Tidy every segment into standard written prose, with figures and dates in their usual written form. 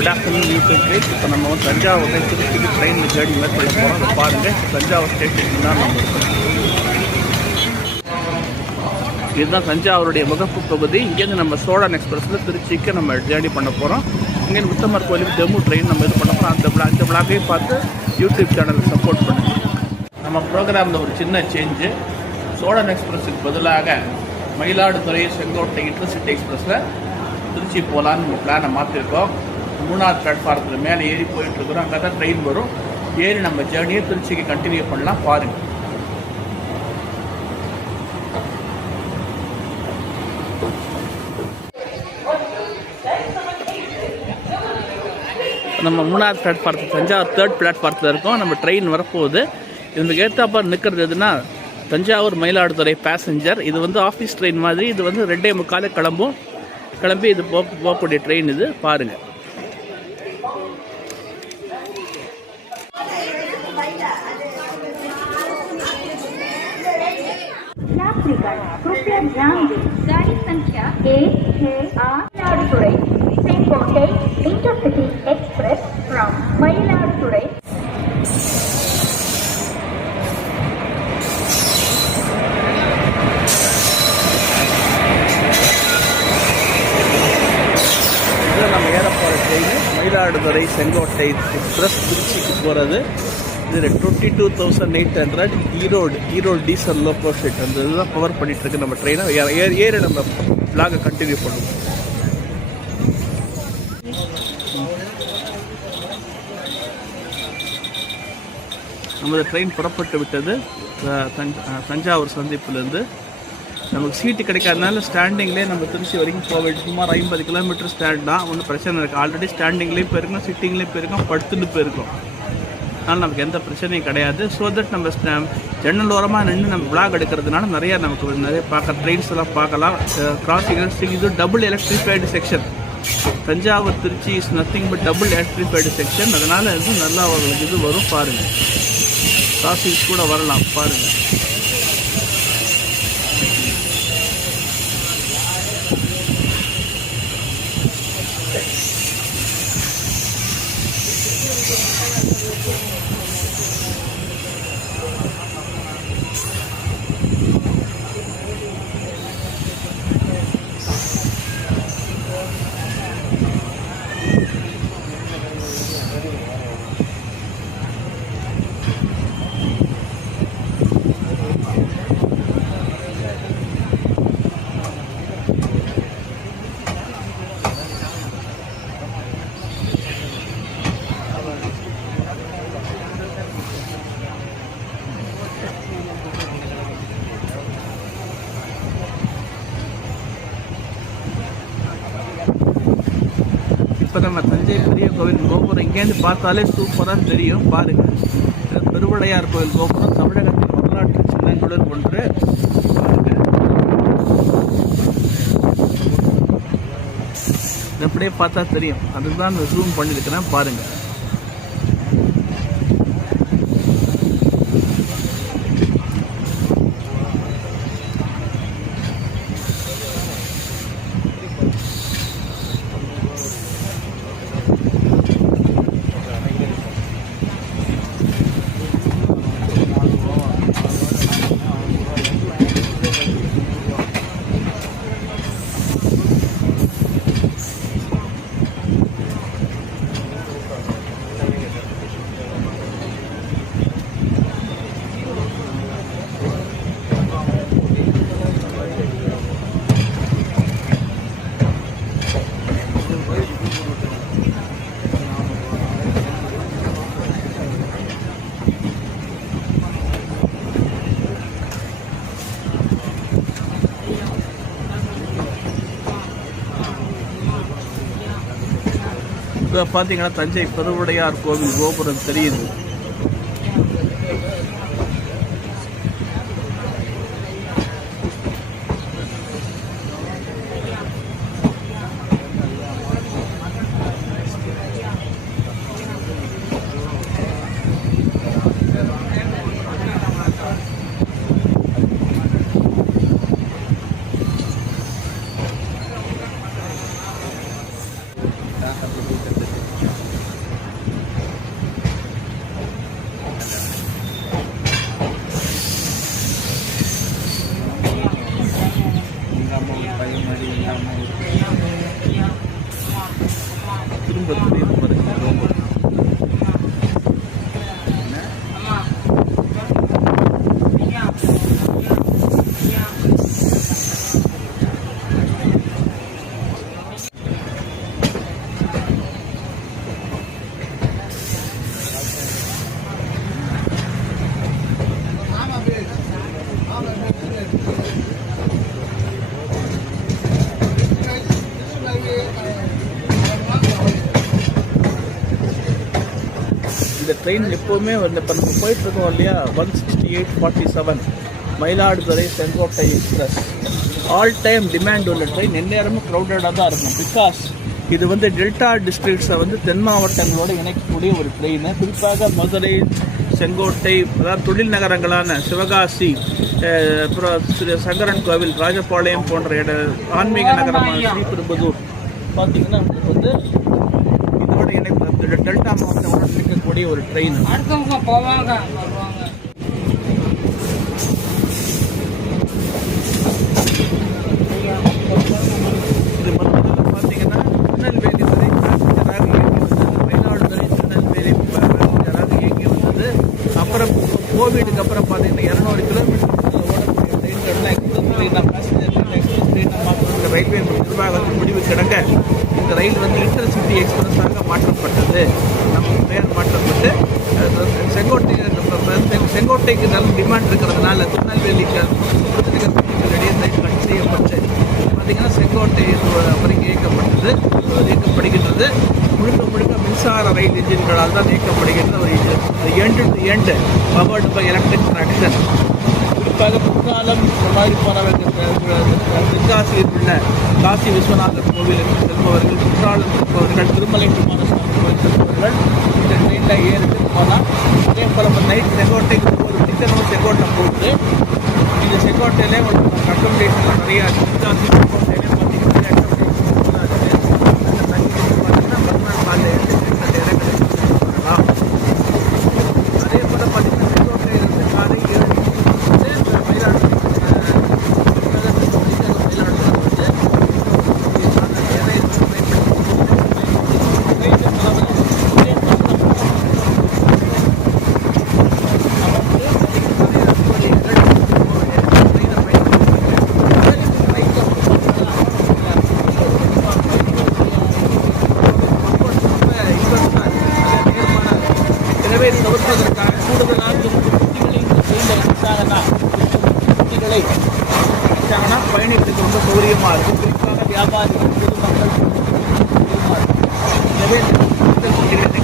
Good afternoon YouTube page. இப்போ நம்ம வந்து தஞ்சாவூர் திருச்சிக்கு ட்ரெயினில் ஜேர்னி மேற்கொள்ள போகிறோம். அதை பாருங்கள். தஞ்சாவூர் ஸ்டேஷன் தான் நம்ம இருக்கோம். இதுதான் தஞ்சாவூருடைய முகப்பு பகுதி. இங்கேருந்து நம்ம சோழன் எக்ஸ்பிரஸில் திருச்சிக்கு நம்ம ஜேர்னி பண்ண போகிறோம். இங்கேருந்து உத்தமர் கோயிலுக்கு டெமோ ட்ரெயின் நம்ம இது பண்ண போகிறோம். அந்த பிளாகையும் பார்த்து யூடியூப் சேனலுக்கு சப்போர்ட் பண்ணுங்கள். நம்ம ப்ரோக்ராமில் ஒரு சின்ன சேஞ்சு. சோழன் எக்ஸ்பிரஸுக்கு பதிலாக மயிலாடுதுறை செங்கோட்டை இன்டர்சிட்டி எக்ஸ்பிரஸில் திருச்சி போகலான்னு நம்ம பிளானை மாற்றிருக்கோம். 3வது பிளாட்ஃபாரத்தில் மேலே ஏறி போயிட்டுருக்குறோம். அங்கே தான் ட்ரெயின் வரும். ஏறி நம்ம ஜேர்னியை திருச்சிக்கு கண்டினியூ பண்ணலாம். பாருங்கள். நம்ம 3வது பிளாட்ஃபாரத்தில் தஞ்சாவூர் 3rd பிளாட்ஃபாரத்தில் இருக்கோம். நம்ம ட்ரெயின் வரப்போகுது. இதுக்கு ஏற்றாப்பா நிற்கிறது எதுனா தஞ்சாவூர் மயிலாடுதுறை பேசஞ்சர். இது வந்து ஆஃபீஸ் ட்ரெயின் மாதிரி. இது வந்து 2:45 கிளம்பி இது போகக்கூடிய ட்ரெயின். இது பாருங்கள். गाड़ी संख्या 168 सेंकोटे इंटरसिटी एक्सप्रेस फ्रॉम मयिलादुरै. நம்ம ஏறப்போகிற ட்ரெயின் மயிலாடுதுறை செங்கோட்டை எக்ஸ்பிரஸ் திருச்சிக்கு போகிறது. இது 22,800 ஈரோடு டீசல் லோக்கோ ஷெட். அந்த இதுதான் கவர் பண்ணிகிட்ருக்கு நம்ம ட்ரெயினை. ஏறி நம்ம பிளாகை கண்டினியூ பண்ணுவோம். நமது ட்ரெயின் புறப்பட்டு விட்டது தஞ்சாவூர் சந்திப்பிலேருந்து. நமக்கு சீட்டு கிடைக்காதனால ஸ்டாண்டிங்லேயே நம்ம திருச்சி வரைக்கும் போக வேண்டிய சுமார் 50 கிலோமீட்டர் ஸ்டாண்ட் தான். ஒன்றும் பிரச்சனை இருக்குது. ஆல்ரெடி ஸ்டாண்டிங்லேயும் போயிருக்கோம், சிட்டிங்லேயும் போயிருக்கோம், படுத்துட்டு போயிருக்கோம். அதனால் நமக்கு எந்த பிரச்சனையும் கிடையாது. ஸோ தட் நம்ம ஜன்னல் ஓரமாக நின்று நம்ம பிளாக் எடுக்கிறதுனால நிறைய பார்க்க ட்ரெயின்ஸ் எல்லாம் பார்க்கலாம். கிராசிங் இது double electrified section. Thanjavur Tiruchi is nothing but double electrified section. அதனால் இது நல்லா அவங்களுக்கு இது வரும். பாருங்கள். கிராசிங்ஸ் கூட வரலாம். பாருங்கள். இப்போ நம்ம தஞ்சை பெரிய கோவில் கோபுரம் இங்கேருந்து பார்த்தாலே சூப்பராக தெரியும். பாருங்கள். பெருவுடையார் கோவில் கோபுரம் தமிழகத்தின் வரலாற்று சின்னங்களுடன் ஒன்று. அப்படியே பார்த்தா தெரியும். அதுதான் நான் ஜூம் பண்ணியிருக்கிறேன். பாருங்கள். இப்போ பார்த்தீங்கன்னா தஞ்சை பெருவுடையார் கோவில் கோபுரம் தெரியுது. ட்ரெயின் எப்போவுமே இப்போ நம்ம போயிட்டுருக்கோம் இல்லையா 168-47 Mayiladuthurai Sengottai express all time demand உள்ள ட்ரெயின் எந்நேரமும் க்ரௌடடாக தான் இருக்கும். பிகாஸ் இது வந்து டெல்டா டிஸ்ட்ரிக்ட்ஸை வந்து தென் மாவட்டங்களோடு இணைக்கக்கூடிய ஒரு ட்ரெயின். குறிப்பாக மதுரை, செங்கோட்டை, அதாவது தொழில் நகரங்களான சிவகாசி, அப்புறம் சங்கரன் கோவில், ராஜபாளையம் போன்ற ஆன்மீக நகரமான ஸ்ரீபெரும்புதூர் பார்த்தீங்கன்னா உங்களுக்கு வந்து இதோட இணைப்பு டெல்டா மாவட்டங்களோடு இணைக்கக்கூடிய ஒரு ட்ரெயின். போவாங்க இது மொத்தத்தில் பார்த்தீங்கன்னா திருநெல்வேலி வரை பேசஞ்சராக இயங்கி வந்தது. மயிலாடுதுறை திருநெல்வேலி பேசஞ்சராக இயங்கி வந்தது. அப்புறம் கோவிடுக்கு அப்புறம் பார்த்தீங்கன்னா 200 கிலோமீட்டர் ஓடக்கூடிய ட்ரெயின்கள்லாம் எக்ஸ்பிரஸ் ட்ரெயினாக பேசஞ்சர் ட்ரெயின் எக்ஸ்பிரஸ் ட்ரெயினாக மாற்றப்பட்ட ரயில்வே நிர்வாகத்தின் முடிவு கிடங்க இந்த ரயில் வந்து இன்டர்சிட்டி எக்ஸ்பிரஸாக மாற்றப்பட்டது. நம்ம பெயர் மாற்றப்பட்டு செங்கோட்டைக்கு நல்ல டிமாண்ட் இருக்கிறதுனால திருநெல்வேலிக்கு விருதுநகர் இடையே ரயில் கட் செய்யப்பட்டு பார்த்திங்கன்னா செங்கோட்டை வரைக்கும் இயக்கப்படுகின்றது. முழுக்க மின்சார ரயில் இன்ஜின்களால் தான் இயக்கப்படுகின்ற ஒரு end to end powered by electric traction. குறிப்பாக குற்றாலம் இந்த மாதிரி போனவர்கள் தென்காசியில் உள்ள காசி விஸ்வநாதர் கோவிலுக்கு செல்பவர்கள், குற்றாலம் செல்பவர்கள், திருமலை குமாரசாமி கோவில் செல்பவர்கள் இந்த ட்ரெயினில் ஏறிட்டு போகலாம். அதே போல் நைட் செங்கோட்டைக்கு ஒரு டிக்கெட் செங்கோட்டை போட்டு இந்த செங்கோட்டையிலே உங்களுக்கு அக்கமடேஷன் நிறையா தென்காசி செங்கோட்டையிலே பார்த்தீங்கன்னா அக்கமடேஷன் அந்த தண்ணி பார்த்தீங்கன்னா மறுநாள் காலையில் வரலாம். அதே போல் பார்த்தீங்கன்னா செங்கோட்டையிலிருந்து காலை 7 மயிலாடுதுறை தவிர்ப்பதற்காக கூடுதலாக வச்சாங்கன்னா பயணிகளுக்கு ரொம்ப சௌகரியமாக இருக்கும். குறிப்பாக வியாபாரிகள், பொதுமக்கள் சௌகரியமாக இருக்கும். எனவே கேட்டுக்கொள்கிறேன்.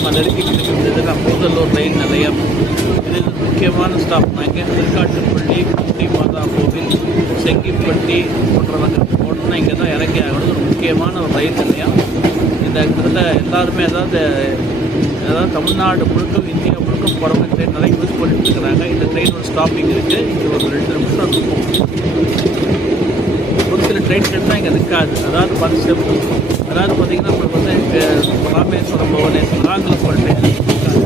நம்ம நெருக்கிட்டு இருந்ததுன்னா பூதலூர் ரயில் நிலையம். இது முக்கியமான ஸ்டாப். இங்கே திருக்காட்டுப்பள்ளி, குட்டி மாதா கோவில், செங்கிப்பட்டி போன்றவங்க போனோம்னா இங்கே தான் இறங்கி ஆகணும். ஒரு முக்கியமான ஒரு ரயில் நிலையம். இந்த இடத்துல எல்லாருமே அதாவது தமிழ்நாடு முழுக்க இந்தியா முழுக்க போகிறவங்க ட்ரெயின் நிறைய யூஸ் பண்ணிட்டு இருக்கிறாங்க. இந்த ட்ரெயினோட ஸ்டாப்பிங் இருக்குது. இது ஒரு 2 நிமிஷம் இருக்கும். ஒரு சில ட்ரெயின்கள் தான் இங்கே நிற்காது. அதாவது பார்த்திங்கன்னா உங்களுக்கு வந்து ராமேஸ்வரம், புவனேஸ்வரம், நாகலப்பல் ட்ரெயின் நிற்காது.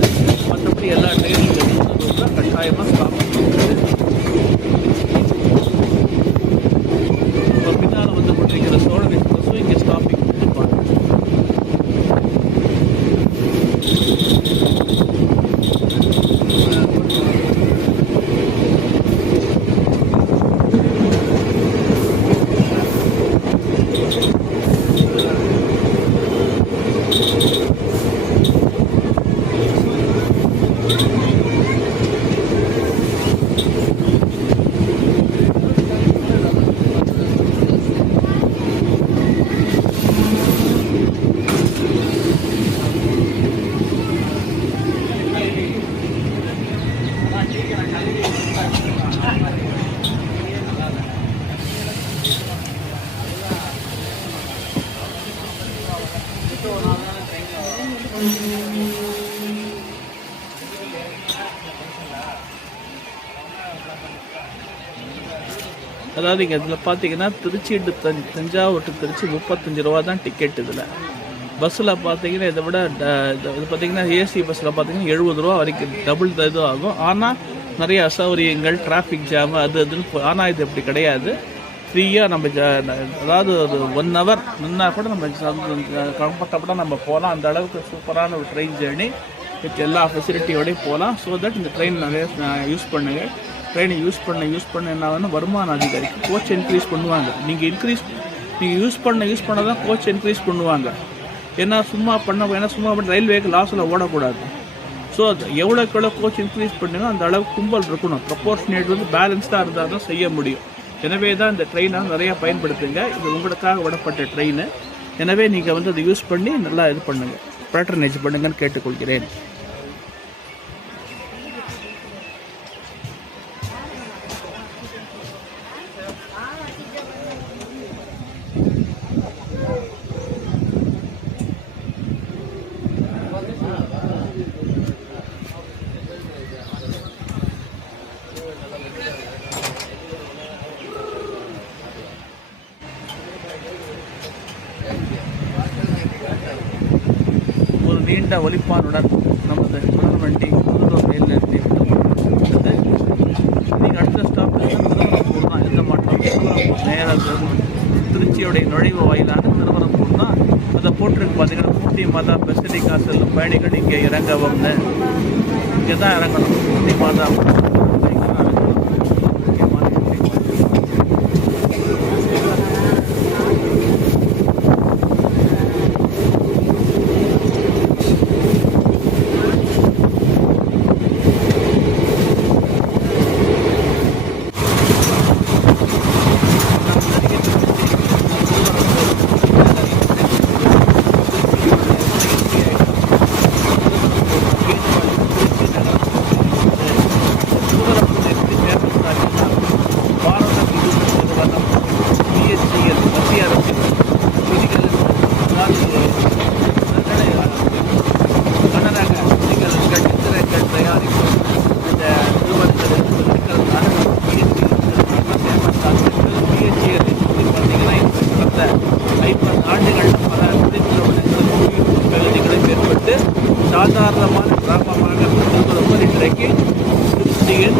மற்றபடி எல்லா ட்ரெயினும் இங்கே கட்டாயமாக ஸ்டாப் இருக்குது. இப்போ பின்னால் வந்து கொண்டிருக்கிற சோழன் எக்ஸ்பிரஸும் இங்கே ஸ்டாப்பிங் கொடுத்துருப்பாங்க. அதாவது இங்கே இதில் பார்த்தீங்கன்னா திருச்சி டு தஞ்சாவூர் டு திருச்சி 35 ரூபா தான் டிக்கெட். இதில் பஸ்ஸில் பார்த்தீங்கன்னா இதை விட இது பார்த்தீங்கன்னா ஏசி பஸ்ஸில் பார்த்தீங்கன்னா 70 ரூபா வரைக்கும் டபுள் இதுவும் ஆகும். ஆனால் நிறைய அசௌகரியங்கள், டிராஃபிக் ஜாமு அதுன்னு. ஆனால் இது இப்படி கிடையாது. ஃப்ரீயாக நம்ம அதாவது ஒரு 1 ஹவர் நின்னா கூட நம்ம கம்ஃபர்டபுளாக நம்ம போகலாம். அந்த அளவுக்கு சூப்பரான ஒரு ட்ரெயின் ஜேர்னி வித் எல்லா ஃபெசிலிட்டியோடையும் போகலாம். ஸோ தட் இந்த ட்ரெயின் நிறைய யூஸ் பண்ணுங்கள். ட்ரெயினை யூஸ் பண்ண என்ன ஆகுதுன்னா வருமான அதிகாரிக்கு கோச் இன்க்ரீஸ் பண்ணுவாங்க. நீங்கள் யூஸ் பண்ண தான் கோச் இன்க்ரீஸ் பண்ணுவாங்க. ஏன்னா சும்மா ரயில்வேக்கு லாஸில் ஓடக்கூடாது. ஸோ அது எவ்வளோக்கு எவ்வளோ கோச் இன்க்ரீஸ் பண்ணுங்க அந்த அளவுக்கு கும்பல் இருக்கணும். ப்ரொப்போர்ஷனேட் வந்து பேலன்ஸ்டாக இருந்தால் தான் செய்ய முடியும். எனவே தான் இந்த ட்ரெயினை நிறையா பயன்படுத்துங்க. இது உங்களுக்காக விடப்பட்ட ட்ரெயின். எனவே நீங்கள் வந்து அதை யூஸ் பண்ணி நல்லா இது பண்ணுங்கள், பேட்ரனைஸ் பண்ணுங்கன்னு கேட்டுக்கொள்கிறேன். நீண்ட ஒலிப்பானுடன் நமது தொடர் வண்டி புதுலூர் ரயில் நிலையத்தை நீங்கள் அடுத்த ஸ்டாப்பில் திருவரம்பூர் தான். எந்த மாற்றம் திருவரம்பூர் நேராக திருச்சியோடைய நுழைவு வாயிலான திருவரம்பூர் தான். அதை போட்டிருக்கு பார்த்தீங்கன்னா குட்டி மாதா பெசிலிக்கா செல்லும் பயணிகள் இங்கே இறங்கவும்னு. இங்கே தான் இறங்கணும். குட்டி மாதா சாதாரணமான கிராமமாக திருவரம்பூர் இன்றைக்கு திருச்சியின்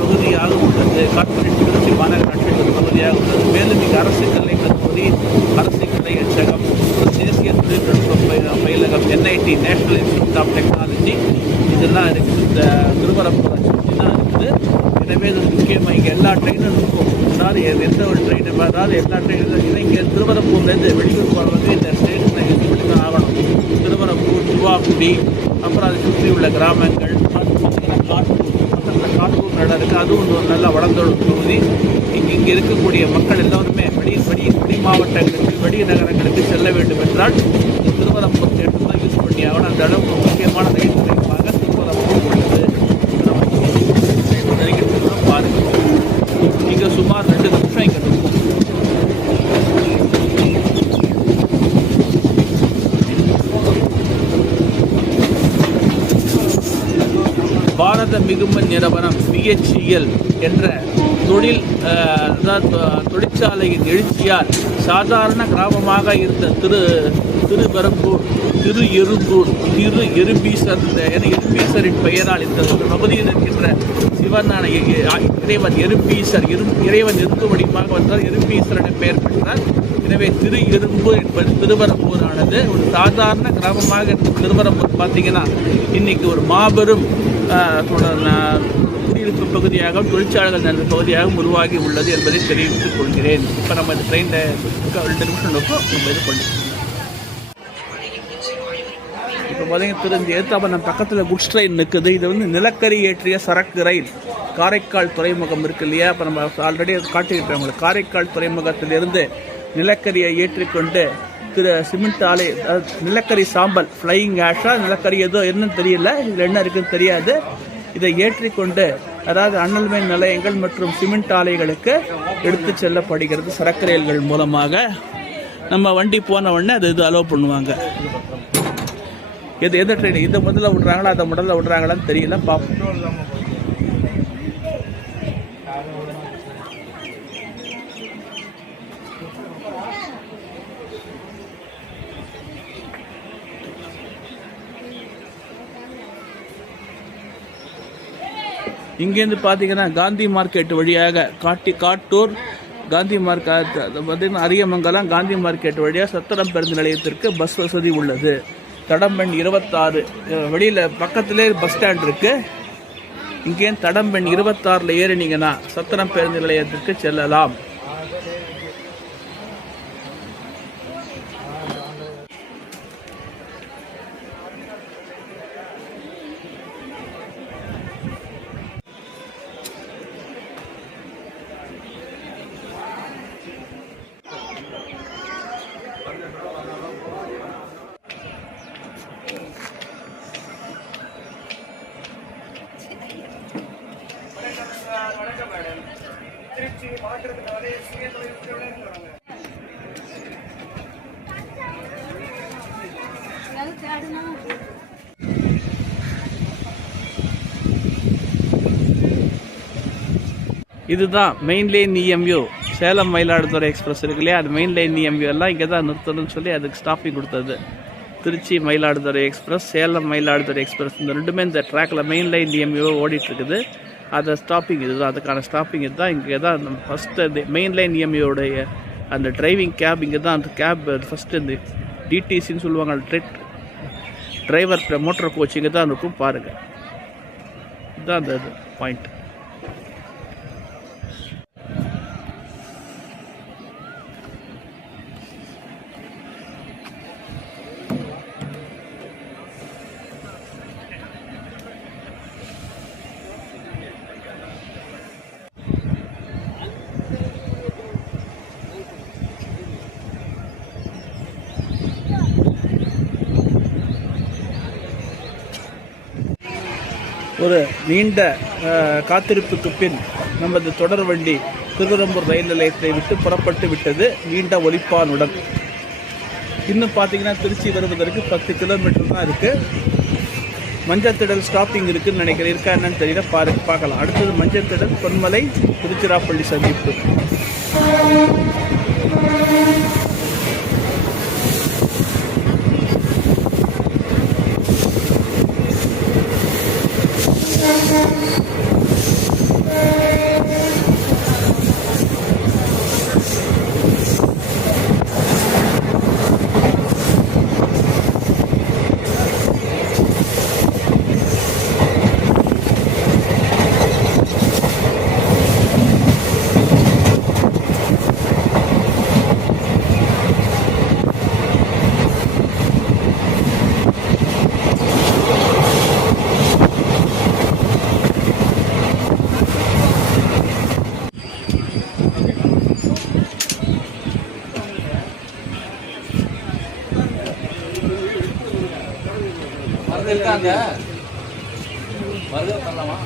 பகுதியாக உள்ளது. கார்ப்பரேட் திருச்சி மாநகராட்சியின் ஒரு பகுதியாக உள்ளது. மேலும் இங்கு அரசு கலை கல்லூரி, அரசு கலை எச்சகம், தேசிய தொழில்நுட்ப பயிலகம், NIT national institute of technology இதெல்லாம் இருக்குது. இந்த திருவரம்பூர் சுற்றி தான் இருக்குது. எனவே இது முக்கியமாக இங்கே எல்லா ட்ரெயினும் இருக்கும். அதாவது எந்த ஒரு ட்ரெயின் அதாவது எல்லா ட்ரெயினும் இங்கே திருவரம்பூர்லேருந்து வெளியூர் போகிறவங்க இந்த ஸ்டேஷனை யூஸ் பண்ணி தான் ஆகணும். திருவரம்பூர், துவாக்குடி, அப்புறம் அதை சுற்றி உள்ள கிராமங்கள், காட்டூர் நடம் இருக்குது. அதுவும் ஒரு நல்ல வளர்ந்தோட பகுதி. இங்கே இருக்கக்கூடிய மக்கள் எல்லோருமே வெளி மாவட்டங்களுக்கு வெளி நகரங்களுக்கு செல்ல வேண்டும் என்றால் திருவரம்பூர் தேட்டர் தான் யூஸ் பண்ணி ஆகணும். அந்த அளவுக்கு முக்கியமான ரயில் நிலையமாக திருவரம்பூர் உள்ளது. பாருங்கள், இங்கே சுமார் 2 நிமிஷம் இங்கே இருக்கும். பாரத மிகுமன் நிறுவனம் BHEL என்ற தொழிற்சாலையின் எழுச்சியால் சாதாரண கிராமமாக இருந்த திருவரம்பூர் திரு எறும்பீசர் என எறும்பீசரின் பெயரால் இந்த பகுதியில் இருக்கின்ற சிவனான இறைவன் எறும்பீசர் இறைவன் எறும்பு வடிவமாக வந்தால் எறும்பீசர் என பெயர் பெற்றார். எனவே திரு எறும்பு என்பது திருவரம்பூரானது ஒரு சாதாரண கிராமமாக இருந்த திருவரம்பூர் பார்த்தீங்கன்னா இன்னைக்கு ஒரு மாபெரும் குடியிருப்பு பகுதியாக தொழிற்சாலைகள் நிறைந்த பகுதியாக உருவாகி உள்ளது என்பதை தெரிவித்துக் கொள்கிறேன். இப்போ நம்ம இந்த ட்ரெயினில் 2 நிமிஷம் இருக்கும், நம்ம இது பண்ணிக்கலாம். இப்போ பார்த்தீங்கன்னா இந்த ஏத்தாப்ப நம்ம பக்கத்தில் குட்ஸ் ட்ரெயின் நிற்குது. இது வந்து நிலக்கரி ஏற்றிய சரக்கு ரயில். காரைக்கால் துறைமுகம் இருக்கு இல்லையா, இப்போ நம்ம ஆல்ரெடி காட்டியிருப்பேன் உங்களுக்கு. காரைக்கால் துறைமுகத்திலிருந்து நிலக்கரியை ஏற்றிக்கொண்டு சிமெண்ட் ஆலை, நிலக்கரி சாம்பல், ஃப்ளையிங் ஆஷா நிலக்கரி ஏதோ என்னன்னு தெரியல, இதில் என்ன இருக்குன்னு தெரியாது. இதை ஏற்றிக்கொண்டு அதாவது அனல் மின் நிலையங்கள் மற்றும் சிமெண்ட் ஆலைகளுக்கு எடுத்து செல்லப்படுகிறது சரக்கு ரயில்கள் மூலமாக. நம்ம வண்டி போன உடனே அது இது அலோவ் பண்ணுவாங்க. எந்த ட்ரெயின் இதை முதல்ல விட்றாங்களா அதை முதல்ல விட்றாங்களான்னு தெரியல, பார்ப்போம். இங்கேருந்து பார்த்தீங்கன்னா காந்தி மார்க்கெட் வழியாக காட்டூர் காந்தி மார்க்கெட் பார்த்தீங்கன்னா அரியமங்கலம் காந்தி மார்க்கெட் வழியாக சத்திரம் பேருந்து நிலையத்திற்கு பஸ் வசதி உள்ளது. தடம்பெண் 26 வெளியில் பக்கத்திலே பஸ் ஸ்டாண்ட் இருக்குது. இங்கேருந்து தடம்பெண் 26 ஏறினீங்கன்னா சத்திரம் பேருந்து நிலையத்திற்கு செல்லலாம். இதுதான் main line EMU Salem Mayiladuthurai express இருக்கு இல்லையா, அது மெயின் லைன் EMU எல்லாம் இங்கே தான் நிறுத்தணும்னு சொல்லி அதுக்கு ஸ்டாப்பிங் கொடுத்தது. திருச்சி மயிலாடுதுறை எக்ஸ்பிரஸ், சேலம் மயிலாடுதுறை எக்ஸ்பிரஸ், இந்த ரெண்டுமே இந்த ட்ராக்கில் மெயின் லைன் EMU ஓடிட்டு இருக்குது. அதை ஸ்டாப்பிங் இதுதான், அதுக்கான ஸ்டாப்பிங் இதுதான். இங்கே தான் நம்ம ஃபஸ்ட்டு இந்த மெயின் லைன் EMUடைய அந்த டிரைவிங் கேப் இங்கே தான். அந்த கேப் ஃபஸ்ட்டு இந்த DTCன்னு சொல்லுவாங்க, டிரைவர் மோட்டர் கோச் இங்கே தான் இருக்கும் பாருங்கள். இதுதான் அந்த பாயிண்ட். ஒரு நீண்ட காத்திருப்புக்கு பின் நமது தொடர் வண்டி திருவரம்பூர் ரயில் நிலையத்தை விட்டு புறப்பட்டு விட்டது நீண்ட ஒலிப்பானுடன். இன்னும் பார்த்தீங்கன்னா திருச்சி வருவதற்கு 10 கிலோமீட்டர் தான் இருக்குது. மஞ்சத்திடல் ஸ்டாப்பிங் இருக்குதுன்னு நினைக்கிறேன், இருக்கா என்னன்னு தெரியல, பார்க்கலாம். அடுத்தது மஞ்சத்திடல் பொன்மலை திருச்சிராப்பள்ளி சந்திப்பு. இருக்காங்க வருக பண்ணலாமா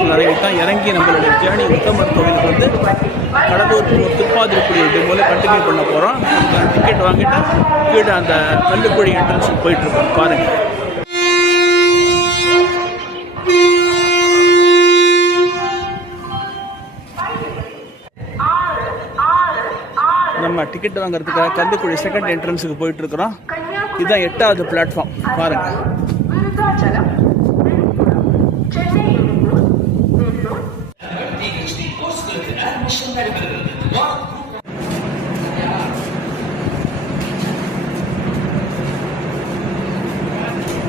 பிளாட்ஃபார்ம் இறங்கிட்டோம். இறங்கி நம்மளுடைய ஜேர்னி உத்தமர் கோவிலுக்கு வந்து கடலூர் திருப்பாதிரிக்குடி டெமோவில் கண்டினியூ பண்ண போகிறோம். டிக்கெட் வாங்கிட்டு கீழே அந்த கல்லுக்குழி என்ட்ரன்ஸுக்கு போயிட்டுருக்கோம். பாருங்கள். நம்ம டிக்கெட் வாங்குறதுக்காக கல்லுக்குழி செகண்ட் என்ட்ரன்ஸுக்கு போயிட்டுருக்குறோம். இதுதான் 8வது பிளாட்ஃபார்ம். பாருங்கள்.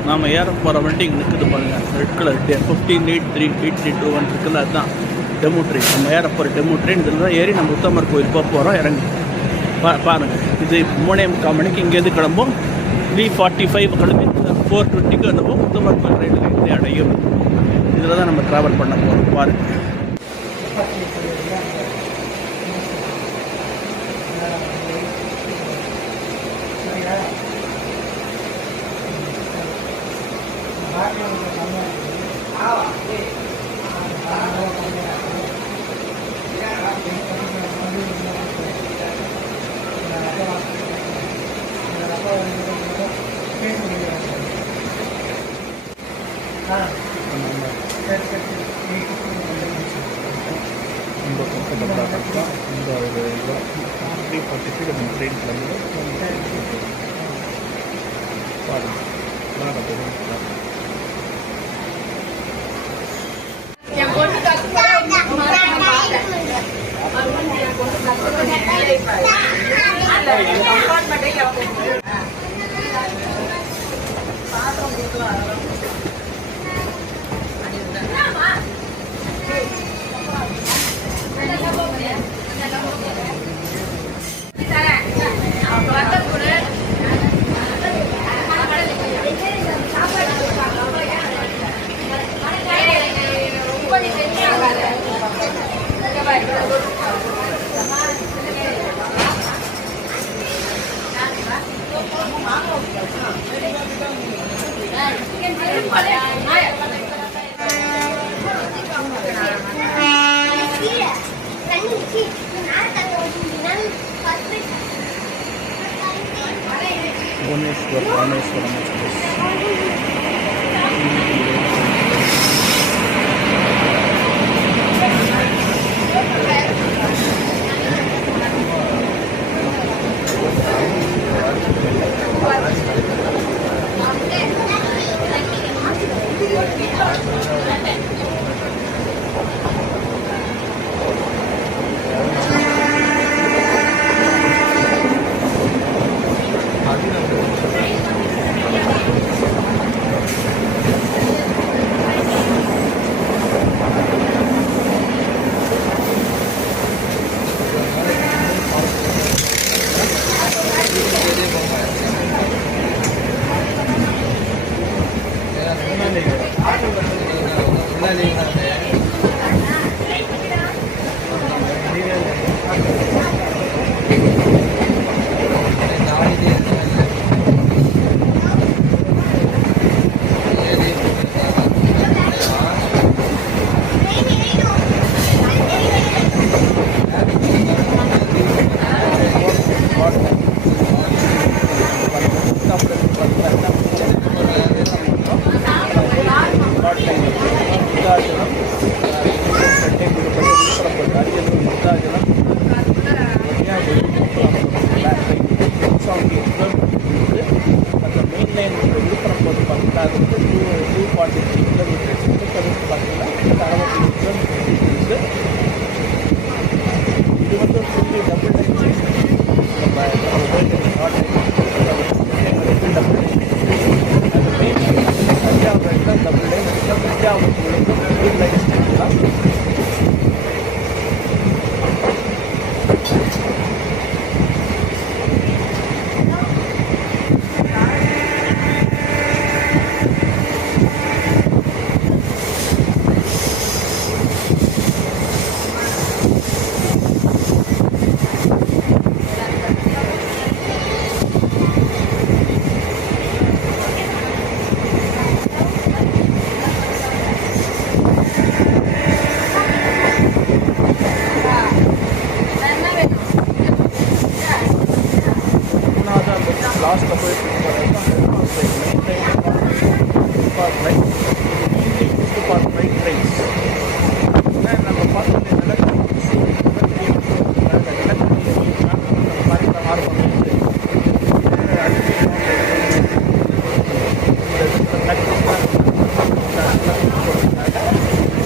நாம் ஏற போகிற வண்டி இங்கே நிற்குது பாருங்கள். ரெட் கலர் 15838321 இருக்குல்ல, அதுதான் டெமோ ட்ரெயின். நம்ம ஏற போகிற டெமோ ட்ரெயின் இதில் தான் ஏறி நம்ம உத்தமர் கோயில் போக போகிறோம். இறங்கி பாருங்கள். இது 3:45 மணிக்கு இங்கேருந்து கிளம்பும். 3:45 கிளம்பி 4:20 வந்து உத்தமர் கோயில் ரயில் நிலையத்தை அடையும். இதில் தான் நம்ம ட்ராவல் பண்ண போகிறோம். பாருங்கள். ரொம்ப கம்ஃபர்டபுளாக இருக்கும். இந்த ஒரு 3:45 நம்ம ட்ரெயின் கிளம்பி பாருங்கள். ராமேஸ்வரம் எக்ஸ்பிரஸ்.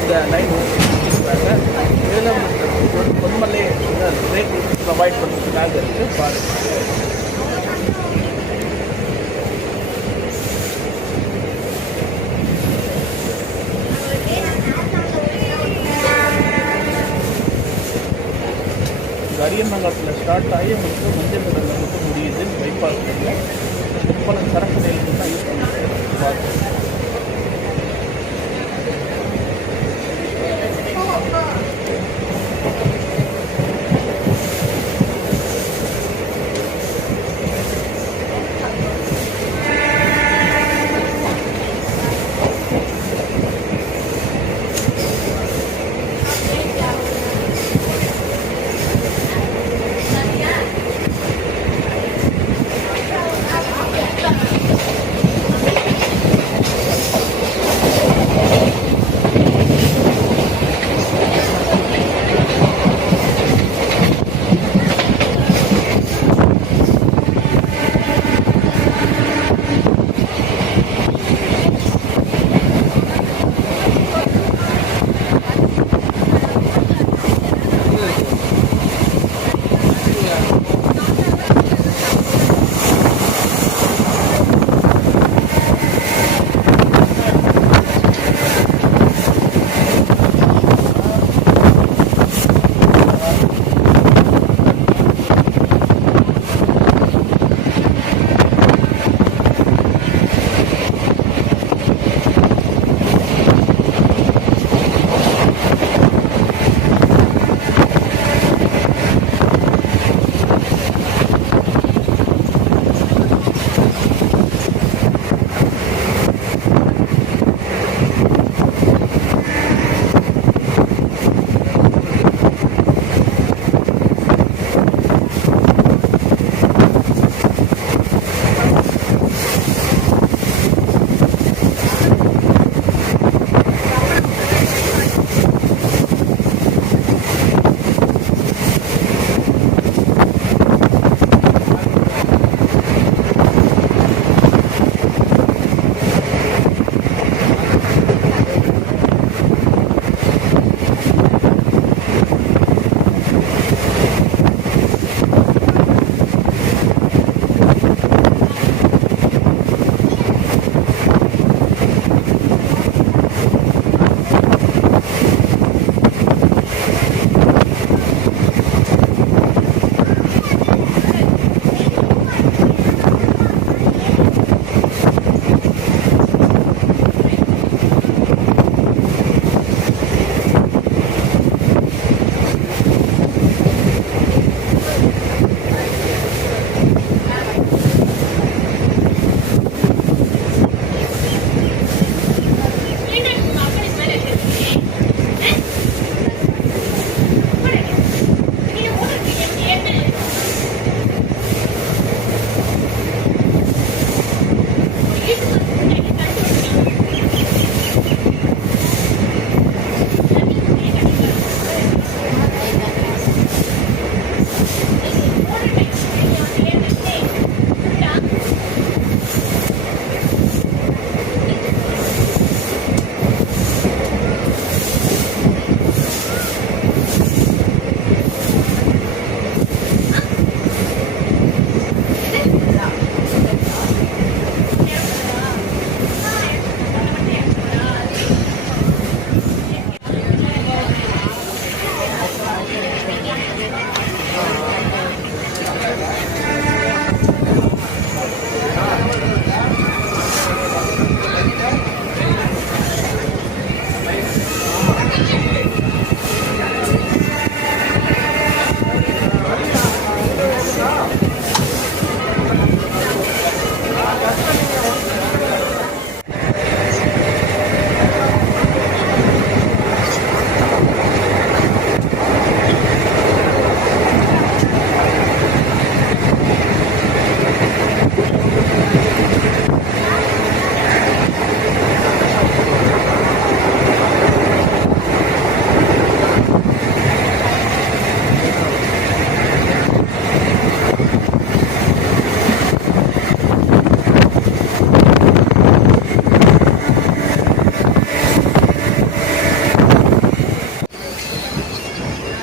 இந்த லைன் கொடுத்துருக்காங்க. இதில் ஒரு பொம்மலே பிரேக் ப்ரொவைட் பண்ணுறதுக்காக இருக்குது. பாருங்கள், அரியமங்கலத்தில் ஸ்டார்ட் ஆகி உங்களுக்கு மஞ்சள் கடலில் மட்டும் முடியுது. பைபாஸில் பொம்பளம் சரக்கு ரயில் தான் யூஸ் பண்ணிட்டு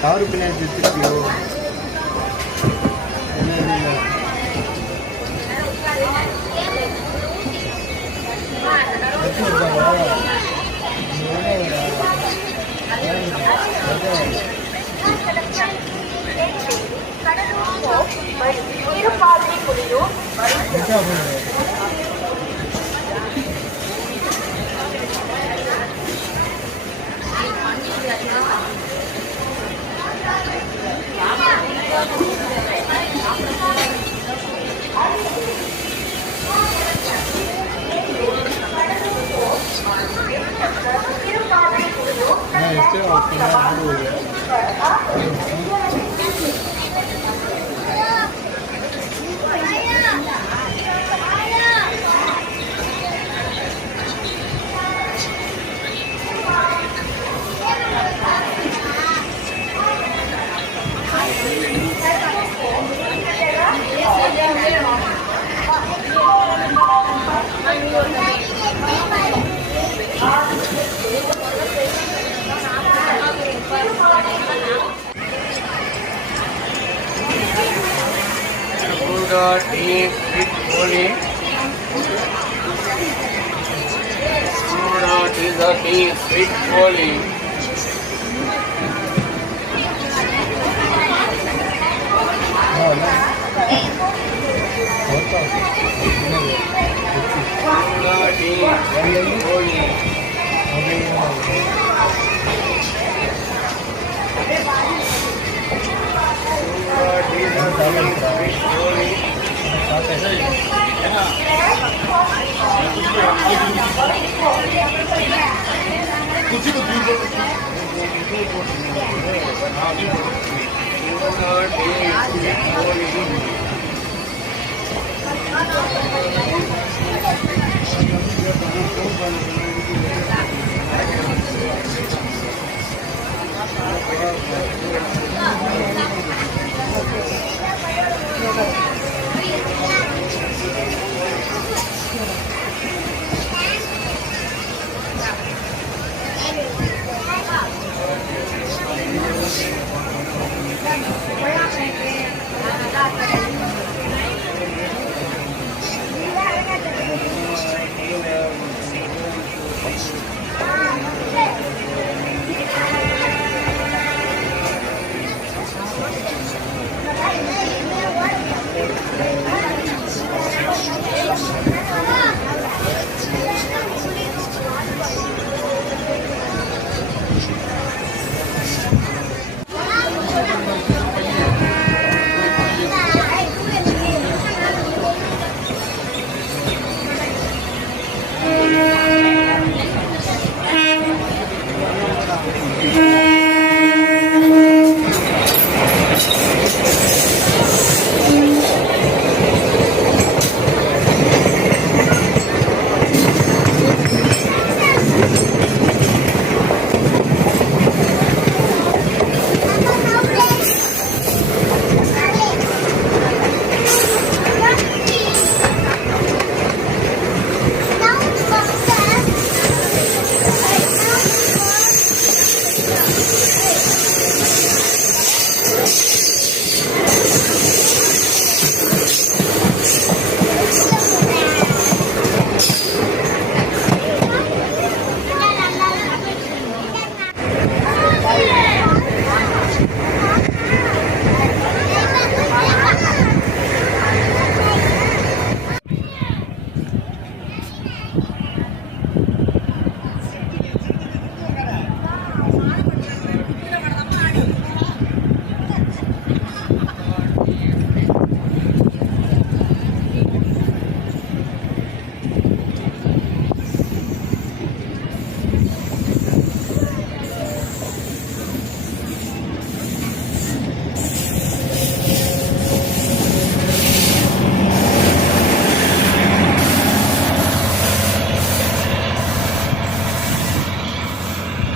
காரு பின்னாடி திருப்பியோ tea with holy. Is a tea sweet holy.